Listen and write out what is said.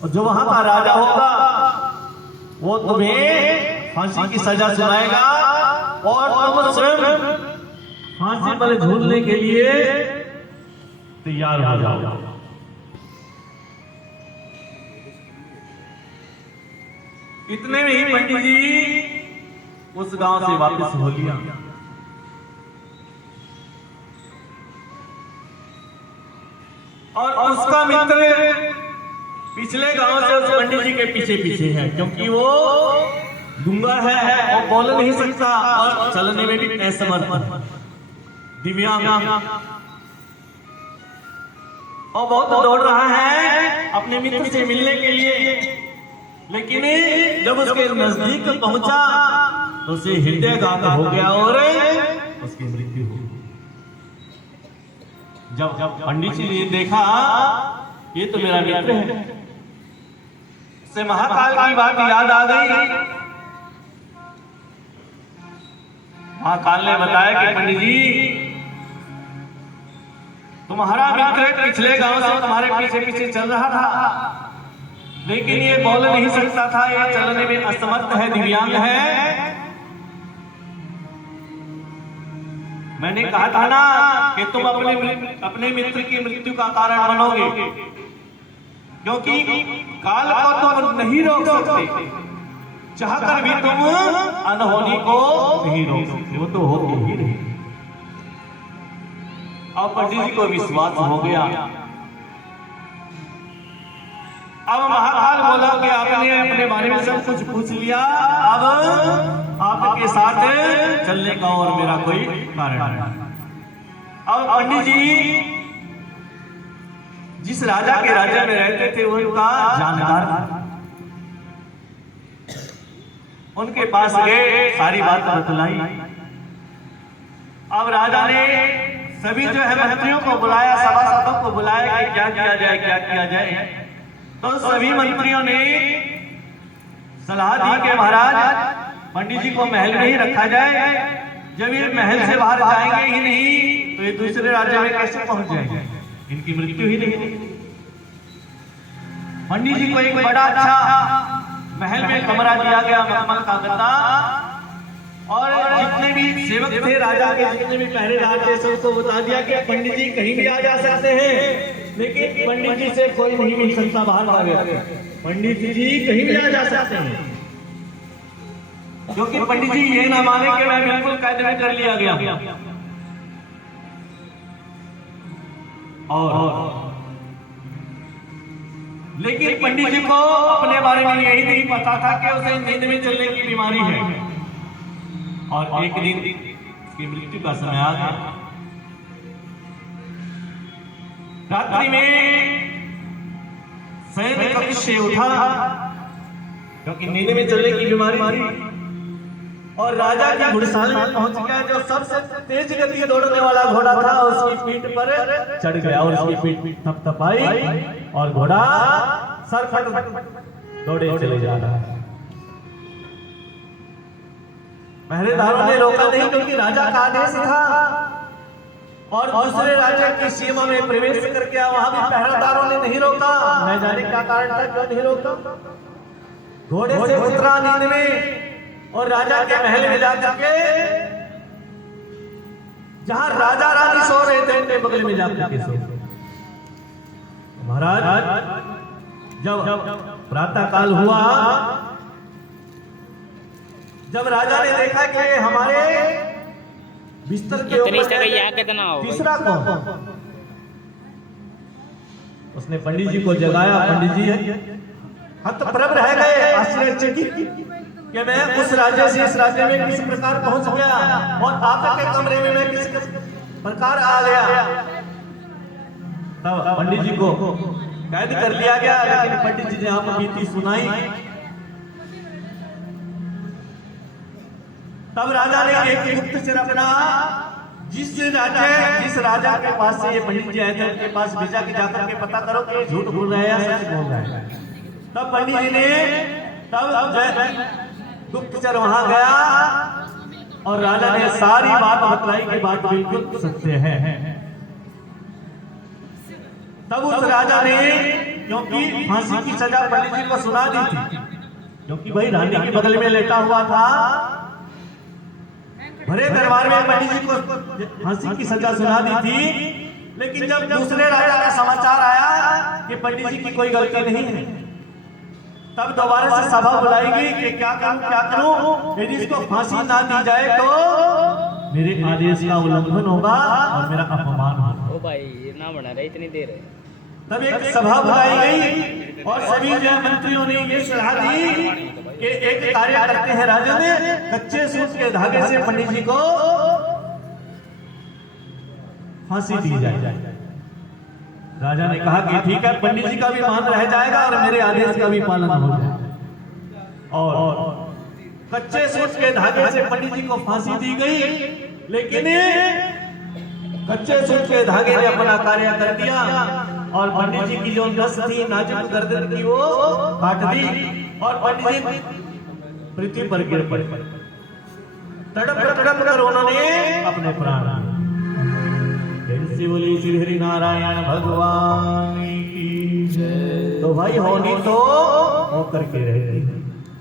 और जो वहां का राजा होगा वो तुम्हें फांसी की सजा सुनाएगा और तुम स्वयं फांसी पर झूलने के लिए तैयार हो जाओ। इतने में ही पंडित जी उस गांव से वापस हो लिया। और उसका मित्र पिछले गांव से उस पंडित जी के पीछे पीछे है, क्योंकि वो गूंगा है और बोल नहीं सकता और चलने में भी असमर्थ, दिव्यांग, और बहुत दौड़ रहा है अपने मित्र से मिलने के लिए। लेकिन जब उसके नजदीक पहुंचा तो उसे हृदयाघात हो गया और उसकी मृत्यु हो गई। जब पंडित जी ने देखा ये तो मेरा मित्र है, से महाकाल की बात याद आ गई। महाकाल ने बताया कि पंडित जी तुम्हारा मित्र पिछले गांव से तुम्हारे पीछे पीछे चल रहा था, लेकिन ये बोल नहीं सकता था, ये चलने में असमर्थ है, दिव्यांग है। मैंने कहा था ना कि तुम अपने मित्र की मृत्यु का कारण बनोगे, क्योंकि काल को तुम नहीं रोक सकते, चाहकर भी तुम अनहोनी को नहीं रोक सकते, वो तो होगी ही नहीं। अब पंडित जी को विश्वास हो गया। अब महाकाल बोला कि आपने अपने बारे में सब कुछ पूछ लिया, अब आपके साथ चलने का और मेरा कोई कारण नहीं। अब पंडित जी जिस राजा के राज्य में रहते थे उनका जानकार, उनके पास गए, सारी बात बतलाई। अब राजा ने सभी जो है मंत्रियों को बुलाया, सभासदों को बुलाया कि क्या किया जाए, क्या किया जाए। तो सभी मंत्रियों ने सलाह दी कि महाराज पंडित जी को महल में ही रखा जाए, जब ये महल से बाहर जाएंगे ही नहीं तो ये दूसरे राज्य में कैसे पहुंच जाएंगे, इनकी मृत्यु ही नहीं। पंडित जी को एक बड़ा अच्छा महल में कमरा दिया गया, मखमल का गद्दा, और जितने भी सेवक थे राजा के, जितने भी पहरेदार थे, सबको बता दिया कि पंडित जी कहीं भी आ जा सकते हैं, लेकिन पंडित जी से कोई नहीं मिल सकता बाहर आ गया। पंडित जी कहीं भी आ जा सकते हैं, क्योंकि पंडित जी ये ना माने कि मैं बिल्कुल कैद में कर लिया गया। और लेकिन पंडित जी को अपने बारे में यही नहीं पता था कि उसे नींद में चलने की बीमारी है। और एक दिन उसकी मृत्यु का समय आ गया। रात्रि में शयन कक्ष से उठा, क्योंकि नींद में चलने की बीमारी थी, और राजा की घुड़साल में पहुंच गया। जो सबसे तेज गति दौड़ने वाला घोड़ा था उसकी पीठ पर चढ़ गया और उसकी पीठ थपथपाई और घोड़ा सरफट दौड़े चले जा रहा है। पहरेदारों ने रोका नहीं, क्योंकि राजा का आदेश था, और दूसरे राज्य की सीमा में प्रवेश करके वहां भी पहरेदारों ने नहीं रोका। न जाने क्या कारण था, क्यों नहीं रोका। घोड़े से उतरा नींद में और राजा के महल में जाकर के जहां राजा रानी सो रहे थे उनके बगल में जाकर के सो। महाराज जब प्रातः काल हुआ, जब राजा ने देखा कि हमारे बिस्तर के ऊपर तीसरा कौन, उसने पंडित जी को जगाया। पंडित जी हतप्रभ रह गए, आश्चर्यचकित कि मैं उस राज्य से इस राज्य में किस प्रकार पहुंच गया और आपके कमरे में मैं किस प्रकार आ गया। तब पंडित जी को कैद कर लिया गया, लेकिन पंडित जी ने आप बीती सुनाई। तब राजा ने एक गुप्तचर अपना, जिस राजा के पास से ये पंडित जी आए थे उनके पास भेजा कि जाकर के पता करो कि झूठ बोल रहे हैं या सच बोल रहे हैं। तब पंडित जी ने गुप्तचर वहां गया और राजा ने सारी बात बतलाई कि बात बिल्कुल सत्य है। तब उस राजा ने क्योंकि फांसी की सजा पंडित जी को सुना दी थी, क्योंकि भाई रानी के बगल में लेटा हुआ था। भरे दरबार में पंडित जी को फांसी की सजा सुना दी थी, लेकिन जब दूसरे राजा का समाचार आया कि पंडित जी की कोई गलती नहीं है, तब दोबारा से सभा बुलाएगी कि क्या करूं, यदि इसको फांसी ना दी जाए तो मेरे आदेश का उल्लंघन होगा और मेरा अपमान होगा। ओ भाई ये ना बना रहे इतनी देर है। तब एक सभा बुलाई गई और सभी जो मंत्रियों ने ये सलाह दी कि एक कार्य करते हैं राजन, कच्चे सूत के धागे से पंडित जी को फांसी दी जाए। राजा ने कहा कि ठीक है, पंडित जी का भी मान रह जाएगा और मेरे आदेश का भी पालन हो जाएगा। और कच्चे सूत के धागे से पंडित जी को फांसी दी गई, लेकिन कच्चे सूत के धागे ने अपना कार्य कर दिया और पंडित जी की जो नस थी, नाजुक गर्दन की, वो काट दी और पंडित जी पृथ्वी पर गिर पड़े। तड़प तड़प कर उन्होंने अपने प्राण दिए। कैसे बोली श्री हरि नारायण भगवान की जय। तो भाई होनी तो होकर के रहेगी।